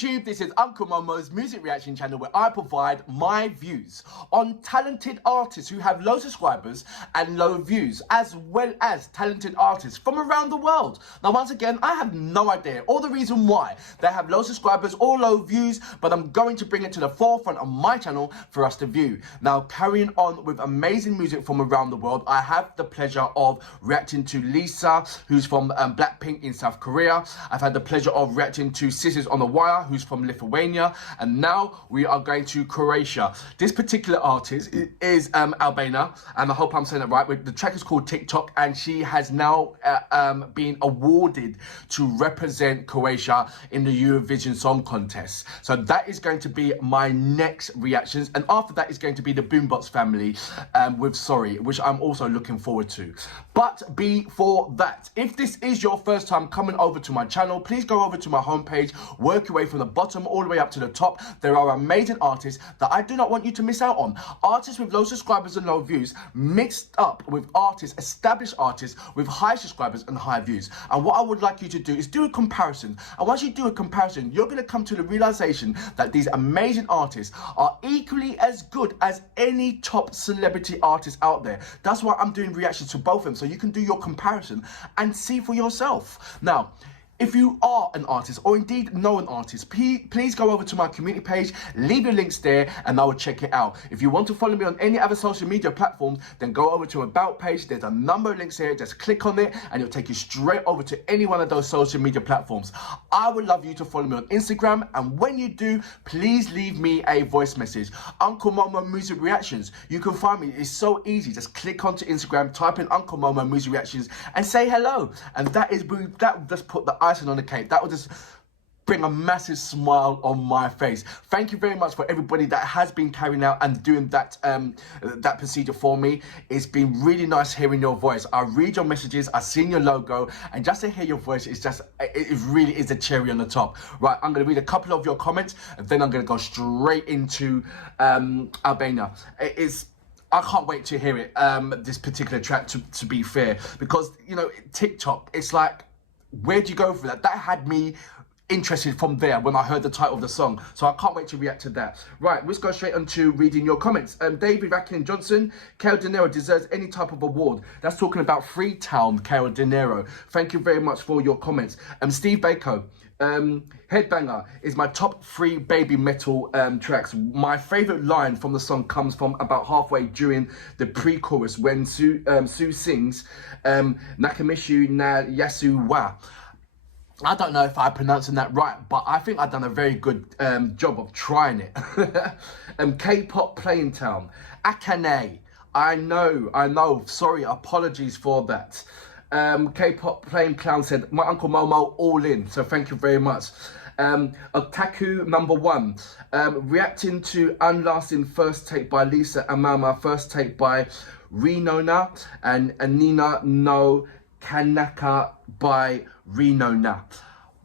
YouTube, this is Uncle Momo's music reaction channel where I provide my views on talented artists who have low subscribers and low views, as well as talented artists from around the world. Now, once again, I have no idea or the reason why they have low subscribers or low views, but I'm going to bring it to the forefront of my channel for us to view. Now, carrying on with amazing music from around the world, I have the pleasure of reacting to Lisa, who's from Blackpink in South Korea. I've had the pleasure of reacting to Scissors on the Wire, who's from Lithuania, and now we are going to Croatia. This particular artist is Albina, and I hope I'm saying it right. The track is called Tick-Tock, and she has now been awarded to represent Croatia in the Eurovision Song Contest. So that is going to be my next reactions, and after that is going to be the Boombox family with Sorry, which I'm also looking forward to. But before that, if this is your first time coming over to my channel, please go over to my homepage, work your way from the bottom all the way up to the top. There are amazing artists that I do not want you to miss out on. Artists with low subscribers and low views mixed up with artists, established artists with high subscribers and high views. And what I would like you to do is do a comparison. And once you do a comparison, you're going to come to the realization that these amazing artists are equally as good as any top celebrity artist out there. That's why I'm doing reactions to both of them, so you can do your comparison and see for yourself. Now, if you are an artist or indeed know an artist, please go over to my community page, leave your links there, and I will check it out. If you want to follow me on any other social media platforms, then go over to About page. There's a number of links here. Just click on it and it'll take you straight over to any one of those social media platforms. I would love you to follow me on Instagram, and when you do, please leave me a voice message. Uncle Momo Music Reactions. You can find me. It's so easy. Just click onto Instagram, type in Uncle Momo Music Reactions, and say hello. And that will just put the icing on the cake. That will just bring a massive smile on my face. Thank you very much for everybody that has been carrying out and doing that that procedure for me. It's been really nice hearing your voice. I read your messages, I've seen your logo, and just to hear your voice is just, it really is the cherry on the top. Right, I'm going to read a couple of your comments, and then I'm going to go straight into Albina. I can't wait to hear it, this particular track, to be fair, because, you know, TikTok, it's like, where'd you go for that? That had me interested from there when I heard the title of the song. So I can't wait to react to that. Right, let's go straight on to reading your comments. David Racklin Johnson, Carol De Niro deserves any type of award. That's talking about Freetown, Carol De Niro. Thank you very much for your comments. Steve Bako, Headbanger is my top 3 baby metal tracks. My favorite line from the song comes from about halfway during the pre-chorus when Sue sings Nakamishu na Yasu wa. I don't know if I'm pronouncing that right, but I think I've done a very good job of trying it. K-pop Playing Town, Akane. I know, sorry, apologies for that. K-pop Playing Clown said, my Uncle Momo all in, so thank you very much. Otaku number 1, reacting to Unlasting First Take by Lisa and Mama, First Take by Renona, and Nina no Kanaka by Renona.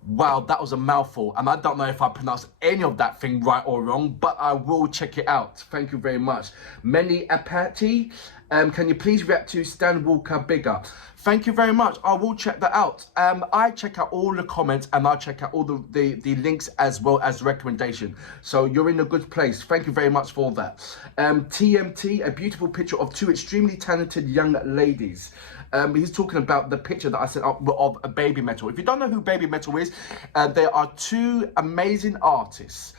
Wow, that was a mouthful, and I don't know if I pronounced any of that thing right or wrong, but I will check it out. Thank you very much. Many Apati, can you please react to Stan Walker Bigger? Thank you very much. I will check that out. I check out all the comments, and I'll check out all the links as well as recommendation. So you're in a good place. Thank you very much for that. TMT, a beautiful picture of 2 extremely talented young ladies. He's talking about the picture that I sent up of a Baby Metal. If you don't know who Baby Metal is, there are 2 amazing artists,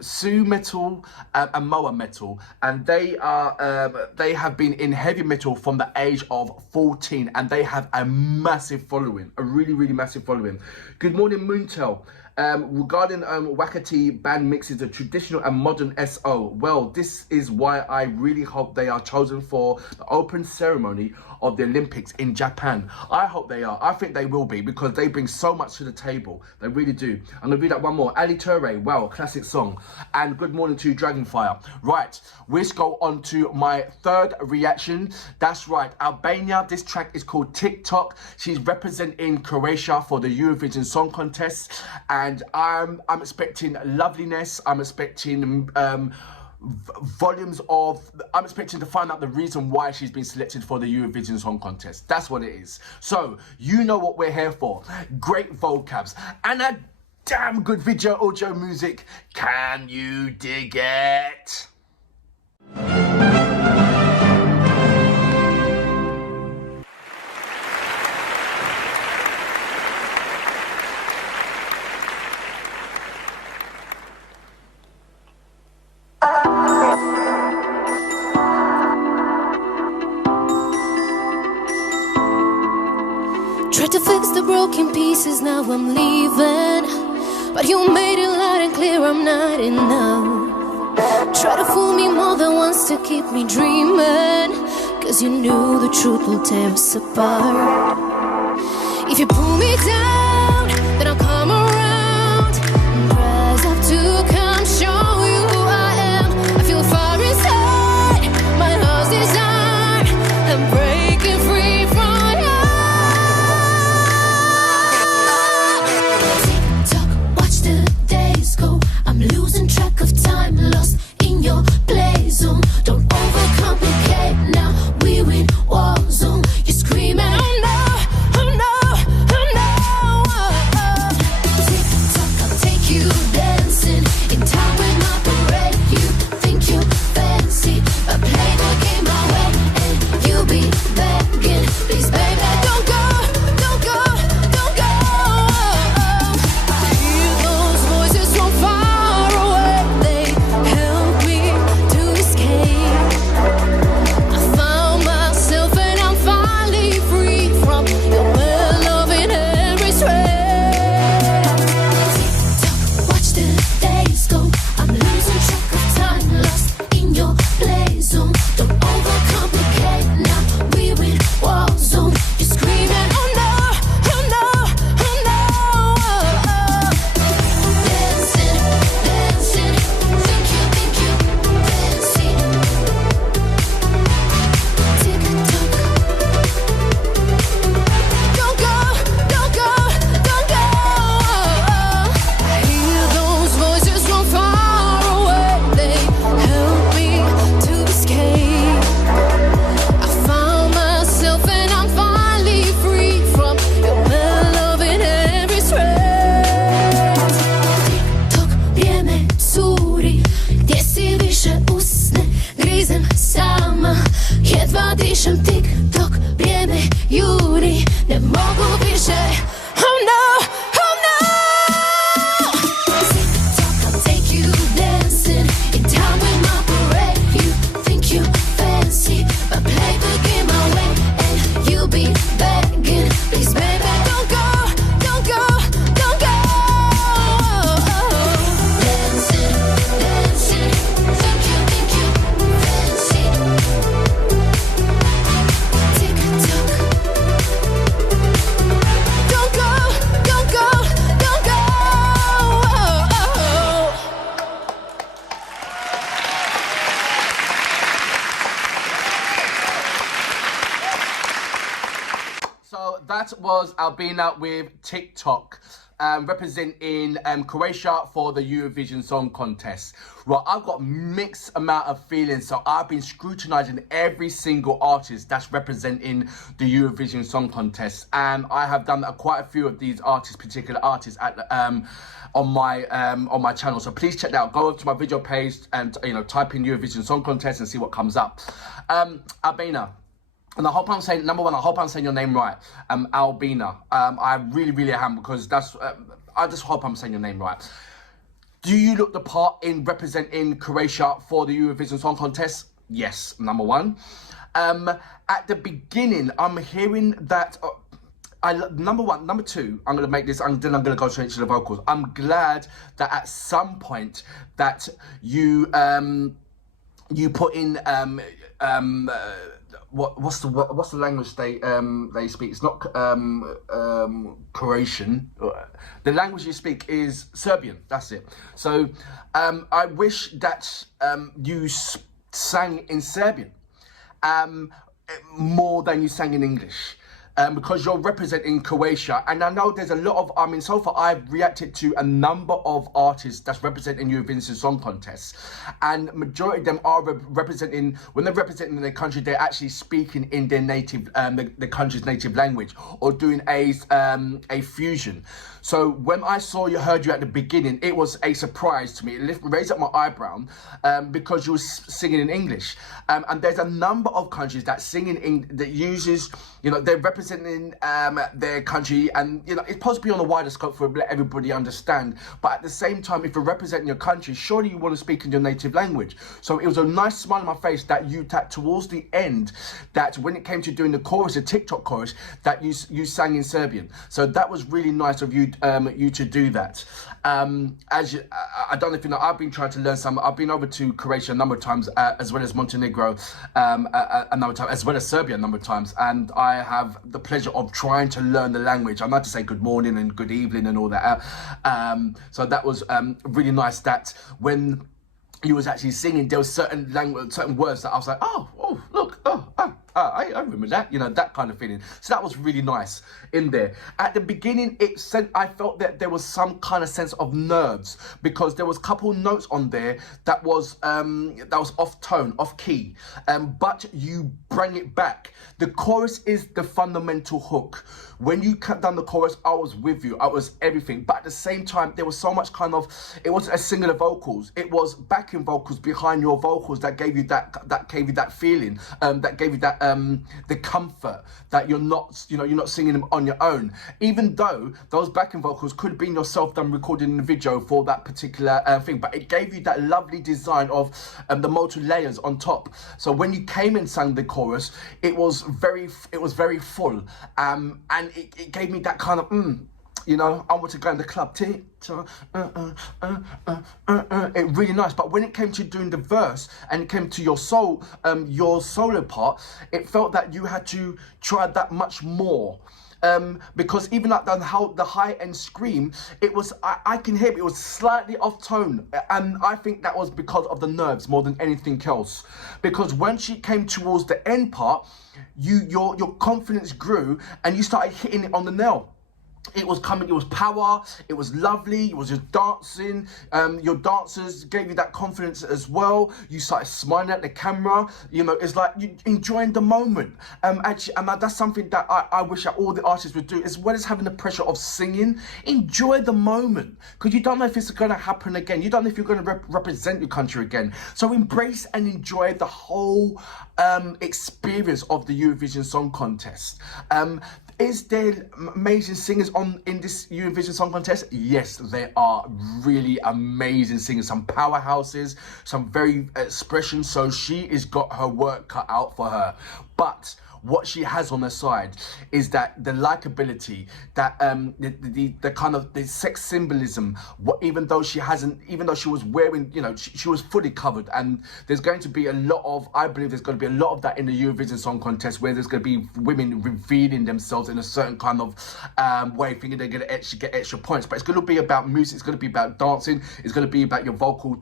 Sue Metal and Moa Metal, and they have been in heavy metal from the age of 14, and they have a massive following, a really massive following. Good morning, Moontel. Regarding Wakati band mixes the traditional and modern SO, well, this is why I really hope they are chosen for the open ceremony of the Olympics in Japan. I hope they are. I think they will be, because they bring so much to the table. They really do. I'm going to read that one more. Ali Toure, wow, classic song. And good morning to Dragonfire. Right, let's go on to my 3rd reaction. That's right, Albania. This track is called Tick-Tock. She's representing Croatia for the Eurovision Song Contest, and I'm expecting loveliness. I'm expecting volumes of, I'm expecting to find out the reason why she's been selected for the Eurovision Song Contest. That's what it is. So you know what we're here for. Great vocabs and a damn good video, audio, music. Can you dig it? Tried to fix the broken pieces, now I'm leaving, but you made it loud and clear I'm not enough. Try to fool me more than once to keep me dreaming, cause you knew the truth will tear us apart. If you pull me down, then I'll come around and rise up to come show you who I am. I feel fire inside, my heart's desire, I'm breaking free from I'm losing track of time, lost in your play zone. Don't overcomplicate now, we're in war zone. You're screaming, oh no, oh no, oh no, oh, oh. Tick-tock, I'll take you dancing in time with my parade. You think you fancy, but play the game my way, and you'll be begging, please baby, don't go, don't go, don't go, oh, oh. I hear those voices from far. Tick-tock, vrijeme juri, ne mogu više. Oh no, oh no. Tick-tock, I'll take you dancing in time with my parade. You think you fancy, but play the game my way, and you'll be begging, please baby, don't go, don't go, don't go. Dancing, dancing, think you fancy. So that was Albina with Tick-Tock, representing Croatia for the Eurovision Song Contest. Right, I've got mixed amount of feelings, so I've been scrutinising every single artist that's representing the Eurovision Song Contest, and I have done quite a few of these artists, particular artists, at on my channel. So please check that out. Go over to my video page and type in Eurovision Song Contest and see what comes up. Albina. And I hope I'm saying, number one, I hope I'm saying your name right. Albina. I really, really am, because that's, I just hope I'm saying your name right. Do you look the part in representing Croatia for the Eurovision Song Contest? Yes, number one. At the beginning, I'm hearing that, number one. Number two, I'm going to make this, and then I'm going to go straight to the vocals. I'm glad that at some point that you put in, what's the language they speak? It's not Croatian. The language you speak is Serbian. That's it. So I wish that you sang in Serbian more than you sang in English. because you're representing Croatia, and I know there's a lot of, I mean, so far I've reacted to a number of artists that's representing Eurovision Song Contest, and majority of them are representing, when they're representing their country, they're actually speaking in their native, the country's native language, or doing a fusion. So when I heard you at the beginning, it was a surprise to me. It raised up my eyebrow because you were singing in English. And there's a number of countries that sing that uses, you know, they're representing their country, and, you know, it's possibly on a wider scope for let everybody understand. But at the same time, if you're representing your country, surely you want to speak in your native language. So it was a nice smile on my face that towards the end, that when it came to doing the chorus, the Tick-Tock chorus, that you sang in Serbian. So that was really nice of you to do that. I don't know if you know, I've been trying to learn some. I've been over to Croatia a number of times, as well as Montenegro a number of times, as well as Serbia a number of times, and I have the pleasure of trying to learn the language. I like to say good morning and good evening and all that. So that was really nice. That when you was actually singing, there was certain words that I was like, oh, look, I remember that, you know, that kind of feeling. So that was really nice in there. At the beginning, I felt that there was some kind of sense of nerves, because there was a couple notes on there that was off tone, off key, but you bring it back. The chorus is the fundamental hook. When you cut down the chorus, I was with you. I was everything. But at the same time, there was so much it wasn't a singular vocals. It was backing vocals behind your vocals that gave you that feeling, that gave you that the comfort that you're not singing them on your own. Even though those backing vocals could have been yourself done recording the video for that particular thing, but it gave you that lovely design of the multi layers on top. So when you came and sang the chorus, it was very full, and it gave me that kind of you know, I want to go in the club. Tick-Tock, it really nice. But when it came to doing the verse and it came to your solo part, it felt that you had to try that much more. Because even like the high end scream, it was, I can hear it was slightly off tone, and I think that was because of the nerves more than anything else. Because when she came towards the end part, your confidence grew and you started hitting it on the nail. It was coming, it was power, it was lovely, it was just dancing. Your dancers gave you that confidence as well. You started smiling at the camera, you know, it's like you enjoying the moment. Actually, and that's something that I wish that all the artists would do, as well as having the pressure of singing. Enjoy the moment, because you don't know if it's going to happen again. You don't know if you're going to represent your country again. So embrace and enjoy the whole experience of the Eurovision Song Contest. Is there amazing singers in this Eurovision Song Contest? Yes, there are really amazing singers, some powerhouses, some very expression. So she has got her work cut out for her. But what she has on her side is that the likability, that the kind of the sex symbolism. Even though she was wearing, you know, she was fully covered, and there's going to be a lot of, I believe there's going to be a lot of that in the Eurovision Song Contest, where there's going to be women revealing themselves in a certain kind of way, thinking they're going to get extra points. But it's going to be about music, it's going to be about dancing, it's going to be about your vocal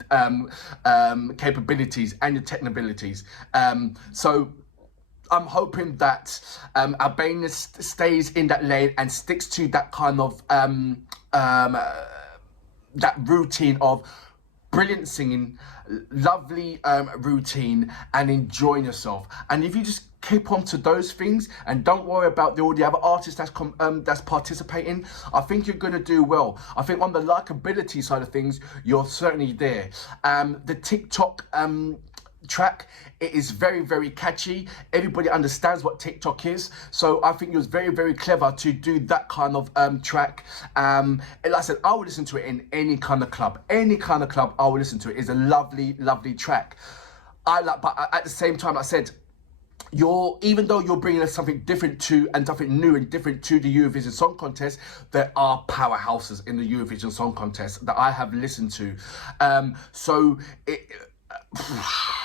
capabilities and your technabilities. So I'm hoping that Albina stays in that lane and sticks to that kind of that routine of brilliant singing, lovely routine, and enjoying yourself. And if you just keep on to those things and don't worry about all the other artists that's participating, I think you're going to do well. I think on the likability side of things, you're certainly there. The Tick-Tock track, it is very, very catchy. Everybody understands what Tick-Tock is, so I think it was very, very clever to do that kind of track. Like I said, I would listen to it in any kind of club. Any kind of club, I would listen to it. It's a lovely, lovely track. But at the same time, like I said, even though you're bringing us something different something new and different to the Eurovision Song Contest, there are powerhouses in the Eurovision Song Contest that I have listened to.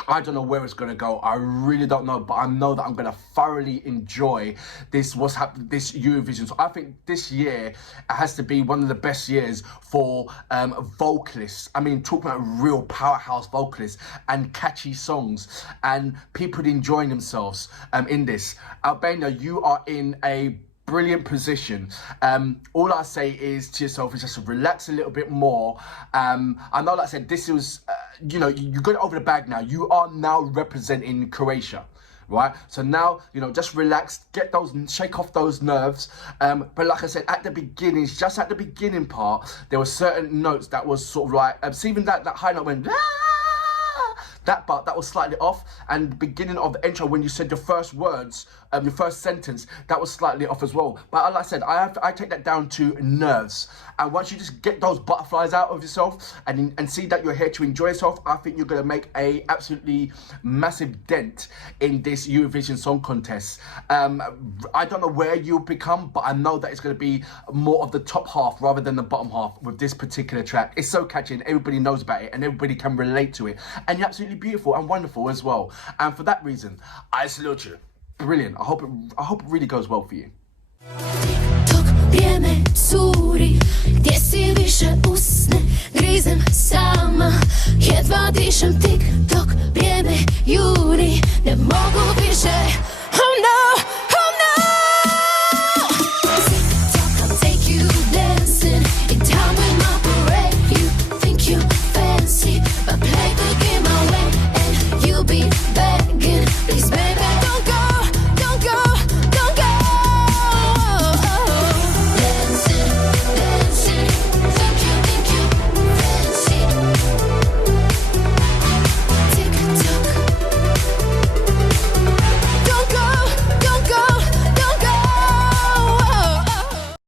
I don't know where it's gonna go. I really don't know, but I know that I'm gonna thoroughly enjoy this. What's happening this Eurovision? So I think this year has to be one of the best years for vocalists. I mean, talking about real powerhouse vocalists and catchy songs and people enjoying themselves in this. Albina, you are in a brilliant position. All I say is to yourself is just relax a little bit more. I know, like I said, this was, you know, you got it over the bag now. You are now representing Croatia, right? So now, you know, just relax, shake off those nerves. But like I said, at the beginning, just at the beginning part, there were certain notes that was sort of like, see, even that high note went, that part, that was slightly off, and the beginning of the intro when you said your first words, your first sentence, that was slightly off as well. But like I said, I take that down to nerves. And once you just get those butterflies out of yourself and see that you're here to enjoy yourself, I think you're gonna make a absolutely massive dent in this Eurovision Song Contest. I don't know where you'll become, but I know that it's gonna be more of the top half rather than the bottom half with this particular track. It's so catchy and everybody knows about it and everybody can relate to it. And you're absolutely beautiful and wonderful as well. And for that reason, I salute you. Brilliant. I hope it really goes well for you. Tok vrijeme curi, gdje si više usne, grizem sama, jedva dišem tik-tok, vrijeme juri, ne mogu više.